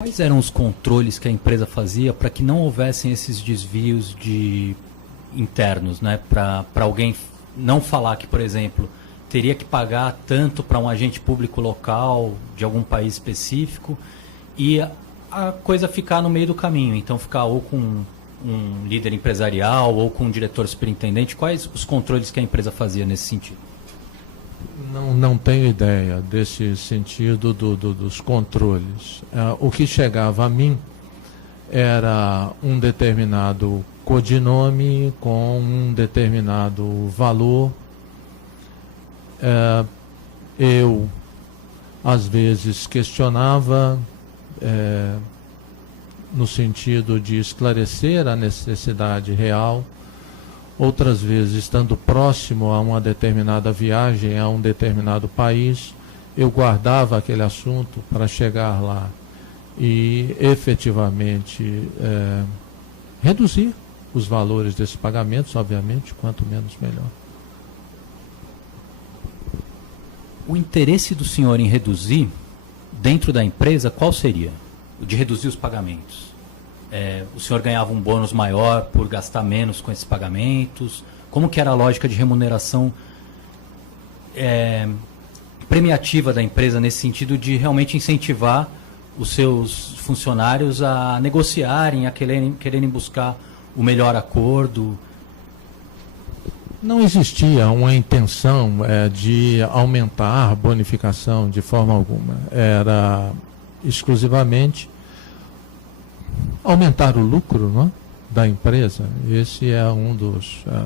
Quais eram os controles que a empresa fazia para que não houvessem esses desvios internos, né? Para alguém não falar que, por exemplo, teria que pagar tanto para um agente público local de algum país específico e a coisa ficar no meio do caminho. Então, ficar ou com um líder empresarial ou com um diretor superintendente. Quais os controles que a empresa fazia nesse sentido? Não tenho ideia desse sentido dos controles. O que chegava a mim era um determinado codinome com um determinado valor. Eu, às vezes, questionava no sentido de esclarecer a necessidade real. Outras vezes, estando próximo a uma determinada viagem, a um determinado país, eu guardava aquele assunto para chegar lá e efetivamente reduzir os valores desses pagamentos, obviamente, quanto menos melhor. O interesse do senhor em reduzir, dentro da empresa, qual seria? O de reduzir os pagamentos? O senhor ganhava um bônus maior por gastar menos com esses pagamentos? Como que era a lógica de remuneração premiativa da empresa nesse sentido de realmente incentivar os seus funcionários a negociarem, a quererem buscar o melhor acordo? Não existia uma intenção de aumentar a bonificação de forma alguma. Era exclusivamente aumentar o lucro, não é, da empresa. Esse é um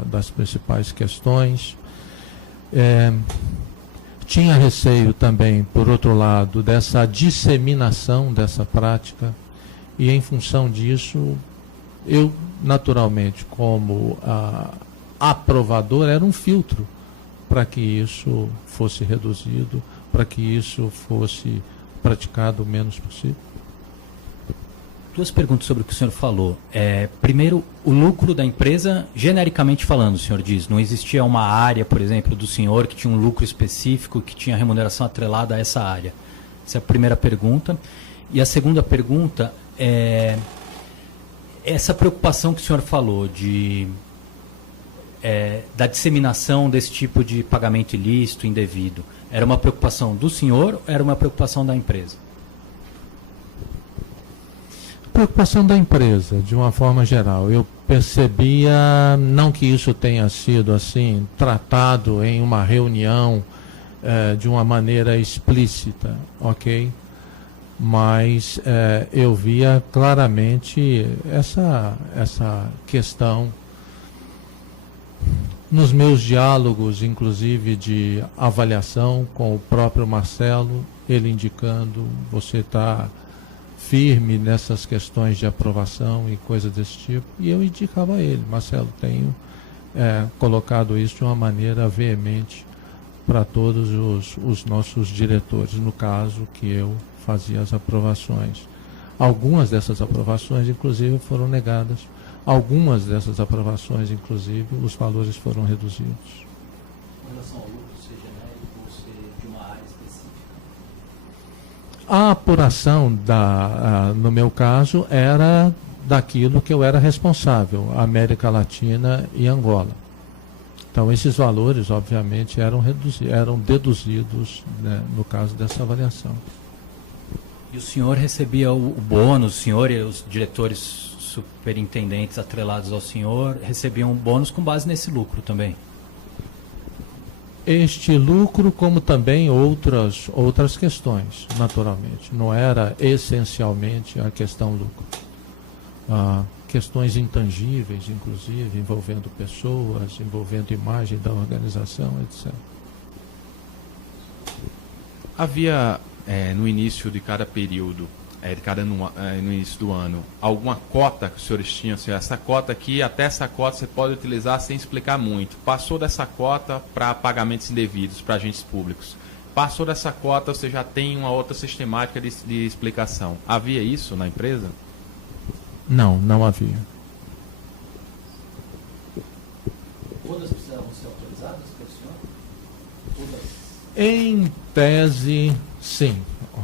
das principais questões. Tinha receio também, por outro lado, dessa disseminação dessa prática, e em função disso, eu, naturalmente, como aprovador, era um filtro para que isso fosse reduzido, para que isso fosse praticado o menos possível. Duas perguntas sobre o que o senhor falou. Primeiro, o lucro da empresa, genericamente falando, o senhor diz, não existia uma área, por exemplo, do senhor que tinha um lucro específico, que tinha remuneração atrelada a essa área. Essa é a primeira pergunta. E a segunda pergunta é essa preocupação que o senhor falou da disseminação desse tipo de pagamento ilícito, indevido. Era uma preocupação do senhor ou era uma preocupação da empresa? Preocupação da empresa, de uma forma geral. Eu percebia, não que isso tenha sido assim tratado em uma reunião de uma maneira explícita, ok? Mas eu via claramente essa questão nos meus diálogos, inclusive de avaliação com o próprio Marcelo, ele indicando: você está firme nessas questões de aprovação e coisas desse tipo, e eu indicava a ele: Marcelo, tenho colocado isso de uma maneira veemente para todos os nossos diretores, no caso que eu fazia as aprovações. Algumas dessas aprovações, inclusive, foram negadas. Algumas dessas aprovações, inclusive, os valores foram reduzidos. Em relação ao lucro, ser genérico ou ser de uma área específica? A apuração, no meu caso, era daquilo que eu era responsável, América Latina e Angola. Então, esses valores, obviamente, eram deduzidos, né, no caso dessa avaliação. E o senhor recebia o bônus, o senhor e os diretores superintendentes atrelados ao senhor recebiam um bônus com base nesse lucro também? Este lucro, como também outras questões, naturalmente. Não era essencialmente a questão lucro. Questões intangíveis, inclusive, envolvendo pessoas, envolvendo imagem da organização, etc. Havia, no início de cada período, no início do ano, alguma cota que os senhores tinham? Assim, essa cota aqui, até essa cota você pode utilizar sem explicar muito. Passou dessa cota para pagamentos indevidos, para agentes públicos. Passou dessa cota, você já tem uma outra sistemática de explicação. Havia isso na empresa? Não havia. Todas precisavam ser autorizadas pelo senhor? Todas? Em tese, sim,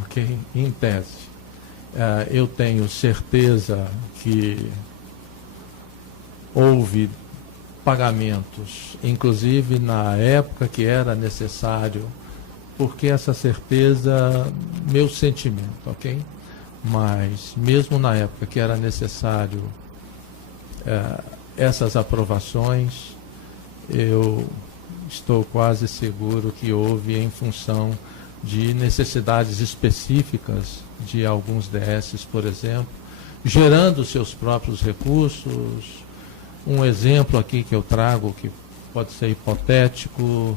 ok? Em tese. eu tenho certeza que houve pagamentos, inclusive na época que era necessário, porque essa certeza, meu sentimento, ok? Mas mesmo na época que era necessário essas aprovações, eu estou quase seguro que houve em função de necessidades específicas de alguns DSs, por exemplo, gerando seus próprios recursos. Um exemplo aqui que eu trago, que pode ser hipotético,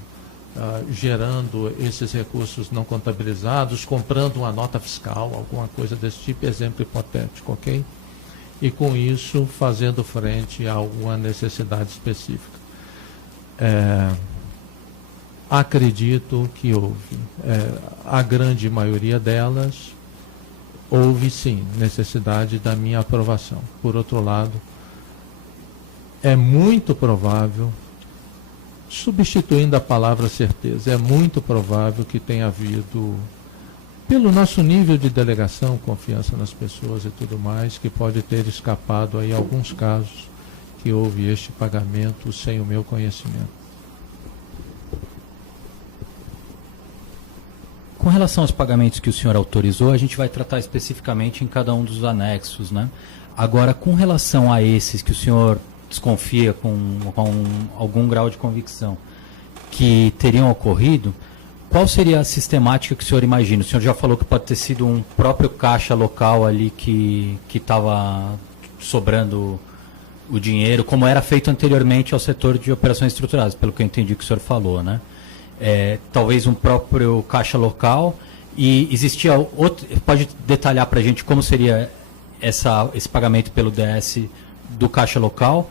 gerando esses recursos não contabilizados, comprando uma nota fiscal, alguma coisa desse tipo, exemplo hipotético, ok? E com isso fazendo frente a alguma necessidade específica. Acredito que houve. A grande maioria delas, houve sim necessidade da minha aprovação. Por outro lado, é muito provável, substituindo a palavra certeza, é muito provável que tenha havido, pelo nosso nível de delegação, confiança nas pessoas e tudo mais, que pode ter escapado aí alguns casos que houve este pagamento sem o meu conhecimento. Com relação aos pagamentos que o senhor autorizou, a gente vai tratar especificamente em cada um dos anexos, né? Agora, com relação a esses que o senhor desconfia com algum grau de convicção que teriam ocorrido, qual seria a sistemática que o senhor imagina? O senhor já falou que pode ter sido um próprio caixa local ali que estava sobrando o dinheiro, como era feito anteriormente ao setor de operações estruturadas, pelo que eu entendi que o senhor falou, né? Talvez um próprio caixa local, e existia outro, pode detalhar para a gente como seria esse pagamento pelo DS do caixa local,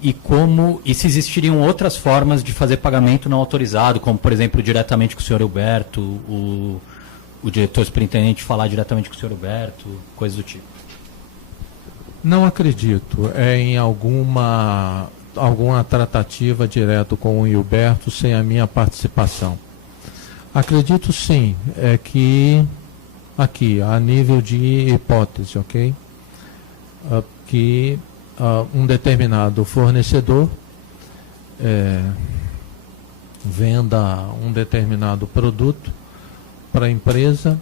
e se existiriam outras formas de fazer pagamento não autorizado, como por exemplo diretamente com o senhor Hilberto, o diretor superintendente falar diretamente com o senhor Hilberto, coisas do tipo. Não acredito em alguma tratativa direto com o Hilberto sem a minha participação. Acredito sim, que aqui, a nível de hipótese, ok? Que um determinado fornecedor venda um determinado produto para a empresa,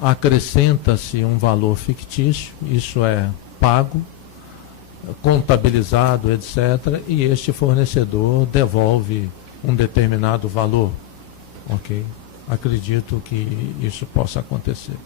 acrescenta-se um valor fictício, isso é pago, contabilizado, etc., e este fornecedor devolve um determinado valor, ok? Acredito que isso possa acontecer.